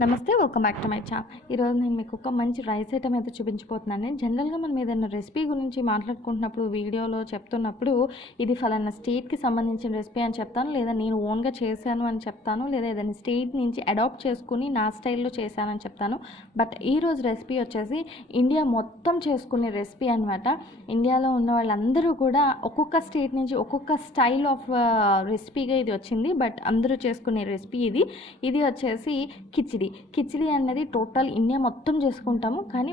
నమస్తే, welcome back to my channel. ఈరోజు నేను మీకు ఒక మంచి రైస్ ఐటమ్ అయితే చూపించబోతున్నాను. జనరల్గా మనం ఏదైనా రెసిపీ గురించి మాట్లాడుకుంటున్నప్పుడు వీడియోలో చెప్తున్నప్పుడు ఇది ఫలానా స్టేట్కి సంబంధించిన రెసిపీ అని చెప్తాను, లేదా నేను ఓన్గా చేశాను అని చెప్తాను, లేదా ఏదైనా స్టేట్ నుంచి అడాప్ట్ చేసుకుని నా స్టైల్లో చేశానని చెప్తాను. బట్ ఈరోజు రెసిపీ వచ్చేసి ఇండియా మొత్తం చేసుకునే రెసిపీ అనమాట. ఇండియాలో ఉన్న వాళ్ళందరూ కూడా ఒక్కొక్క స్టేట్ నుంచి ఒక్కొక్క స్టైల్ ఆఫ్ రెసిపీగా ఇది వచ్చింది. బట్ అందరూ చేసుకునే రెసిపీ ఇది వచ్చేసి కిచిడి అన్నది టోటల్ ఇండియా మొత్తం చేసుకుంటాము, కానీ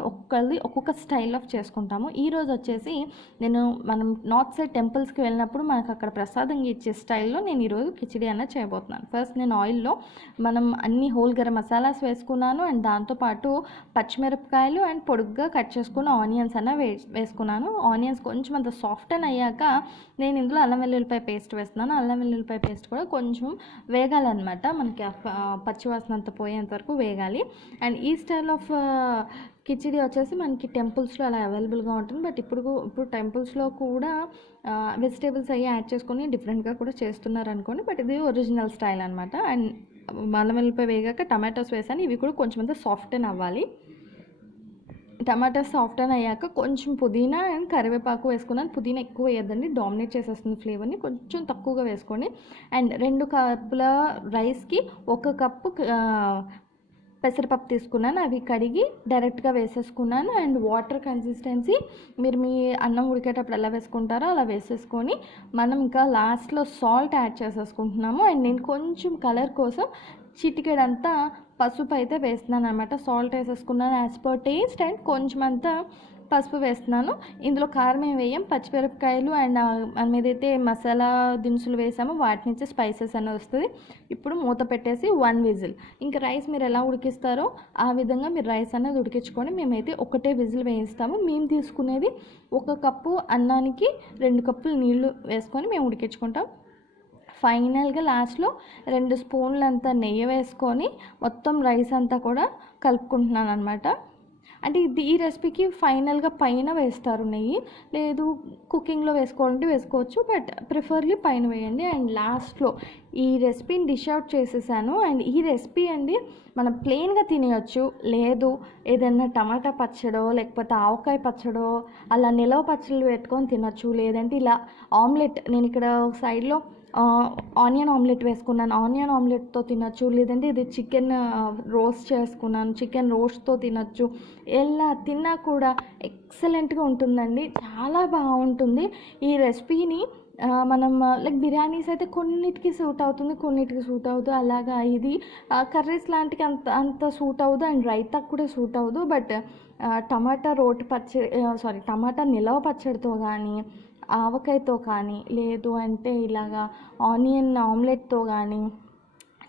ఒక్కొక్క స్టైల్ ఆఫ్ చేసుకుంటాము. ఈరోజు వచ్చేసి మనం నార్త్ సైడ్ టెంపుల్స్కి వెళ్ళినప్పుడు మనకు అక్కడ ప్రసాదంగా ఇచ్చే స్టైల్లో నేను ఈరోజు కిచిడి అన్నది చేయబోతున్నాను. ఫస్ట్ నేను ఆయిల్లో మనం అన్ని హోల్ గరం మసాలాస్ వేసుకున్నాను, అండ్ దాంతోపాటు పచ్చిమిరపకాయలు అండ్ పొడుగ్గా కట్ చేసుకున్న ఆనియన్స్ వేసుకున్నాను. ఆనియన్స్ కొంచెం అంత సాఫ్టన్ అయ్యాక నేను ఇందులో అల్లం వెల్లుల్లిపాయ పేస్ట్ వేస్తున్నాను. అల్లం వెల్లుల్లిపాయ పేస్ట్ కూడా కొంచెం వేగాలన్నమాట, మనకి పచ్చివాసన అంతా పోయేంత వరకు వేగాలి. అండ్ ఈ స్టైల్ ఆఫ్ కిచిడి వచ్చేసి మనకి టెంపుల్స్లో అలా అవైలబుల్గా ఉంటుంది. బట్ ఇప్పుడు టెంపుల్స్లో కూడా వెజిటేబుల్స్ అవి యాడ్ చేసుకొని డిఫరెంట్గా కూడా చేస్తున్నారు అనుకోండి. బట్ ఇది ఒరిజినల్ స్టైల్ అనమాట. అండ్ అల్లం వెల్లుల్లిపాయ వేగాక టమాటోస్ వేసాను, ఇవి కూడా కొంచెం అంతా సాఫ్టన్ అవ్వాలి. టమాటా సాఫ్టన్ అయ్యాక కొంచెం పుదీనా అండ్ కరివేపాకు వేసుకున్నాను. పుదీనా ఎక్కువ వేయద్దండి, డామినేట్ చేసేస్తుంది ఫ్లేవర్ని, కొంచెం తక్కువగా వేసుకోండి. అండ్ 2 కప్పుల రైస్కి 1 కప్పు పెసరపప్పు తీసుకున్నాను, అవి కడిగి డైరెక్ట్గా వేసేసుకున్నాను. అండ్ వాటర్ కన్సిస్టెన్సీ మీరు మీ అన్నం ఉడికేటప్పుడు ఎలా వేసుకుంటారో అలా వేసేసుకొని మనం ఇంకా లాస్ట్లో సాల్ట్ యాడ్ చేసేసుకుంటున్నాము. అండ్ నేను కొంచెం కలర్ కోసం చిటికెడంతా పసుపు అయితే వేస్తున్నాను అనమాట. సాల్ట్ వేసేసుకున్నాను యాజ్ పర్ టేస్ట్, అండ్ కొంచెం అంతా పసుపు వేస్తున్నాను. ఇందులో కారం ఏం వేయం, పచ్చిమిరపకాయలు అండ్ మనం ఏదైతే మసాలా దినుసులు వేసామో వాటి నుంచి స్పైసెస్ అనేది వస్తుంది. ఇప్పుడు మూత పెట్టేసి 1 విజిల్. ఇంకా రైస్ మీరు ఎలా ఉడికిస్తారో ఆ విధంగా మీరు రైస్ అనేది ఉడికించుకొని, మేమైతే ఒకటే విజిల్ వేయిస్తాము. మేము తీసుకునేది 1 కప్పు అన్నానికి 2 కప్పులు నీళ్లు వేసుకొని మేము ఉడికించుకుంటాం. ఫైనల్గా లాస్ట్లో 2 స్పూన్లంతా నెయ్యి వేసుకొని మొత్తం రైస్ అంతా కూడా కలుపుకుంటున్నాను అనమాట. అంటే ఈ రెసిపీకి ఫైనల్గా పైన వేస్తారు నెయ్యి, లేదు కుకింగ్లో వేసుకోవాలంటే వేసుకోవచ్చు, బట్ ప్రిఫర్లీ పైన వేయండి. అండ్ లాస్ట్లో ఈ రెసిపీని డిష్ అవుట్ చేసేసాను. అండ్ ఈ రెసిపీ అండి మనం ప్లెయిన్గా తినేయచ్చు, లేదు ఏదైనా టమాటా పచ్చడో లేకపోతే ఆవకాయ పచ్చడో అలా నిలవ పచ్చళ్ళు పెట్టుకొని తినచ్చు, లేదంటే ఇలా ఆమ్లెట్, నేను ఇక్కడ సైడ్లో ఆనియన్ ఆమ్లెట్ వేసుకున్నాను, ఆనియన్ ఆమ్లెట్తో తినచ్చు, లేదంటే ఇది చికెన్ రోస్ట్ చేసుకున్నాను, చికెన్ రోస్ట్తో తినచ్చు. ఎలా తిన్నా కూడా ఎక్సలెంట్గా ఉంటుందండి, చాలా బాగుంటుంది. ఈ రెసిపీని మనం లైక్ బిర్యానీస్ అయితే కొన్నిటికి సూట్ అవుతుంది, కొన్నిటికి సూట్ అవ్వదు. అలాగా ఇది కర్రీస్ లాంటికి అంత సూట్ అవ్వదు, అండ్ రైతాకు కూడా సూట్ అవ్వదు. బట్ టమాటా నిలవ పచ్చడితో కానీ, ఆవకాయతో కానీ, లేదు అంటే ఇలాగా ఆనియన్ ఆమ్లెట్తో కానీ,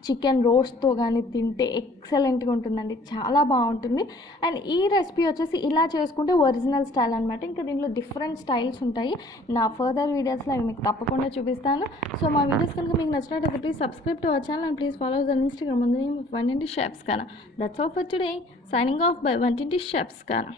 చికెన్ రోస్ట్తో కానీ తింటే ఎక్సలెంట్గా ఉంటుందండి, చాలా బాగుంటుంది. అండ్ ఈ రెసిపీ వచ్చేసి ఇలా చేసుకుంటే ఒరిజినల్ స్టైల్ అనమాట. ఇంకా దీంట్లో డిఫరెంట్ స్టైల్స్ ఉంటాయి, నా ఫర్దర్ వీడియోస్లో అవి మీకు తప్పకుండా చూపిస్తాను. సో మా వీడియోస్ కనుక మీకు నచ్చినట్లయితే please subscribe to our channel and please follow the Instagram వంటింటి షెఫ్స్ కానా. That's all for today, signing off by వంటింటి షెఫ్స్ కానా.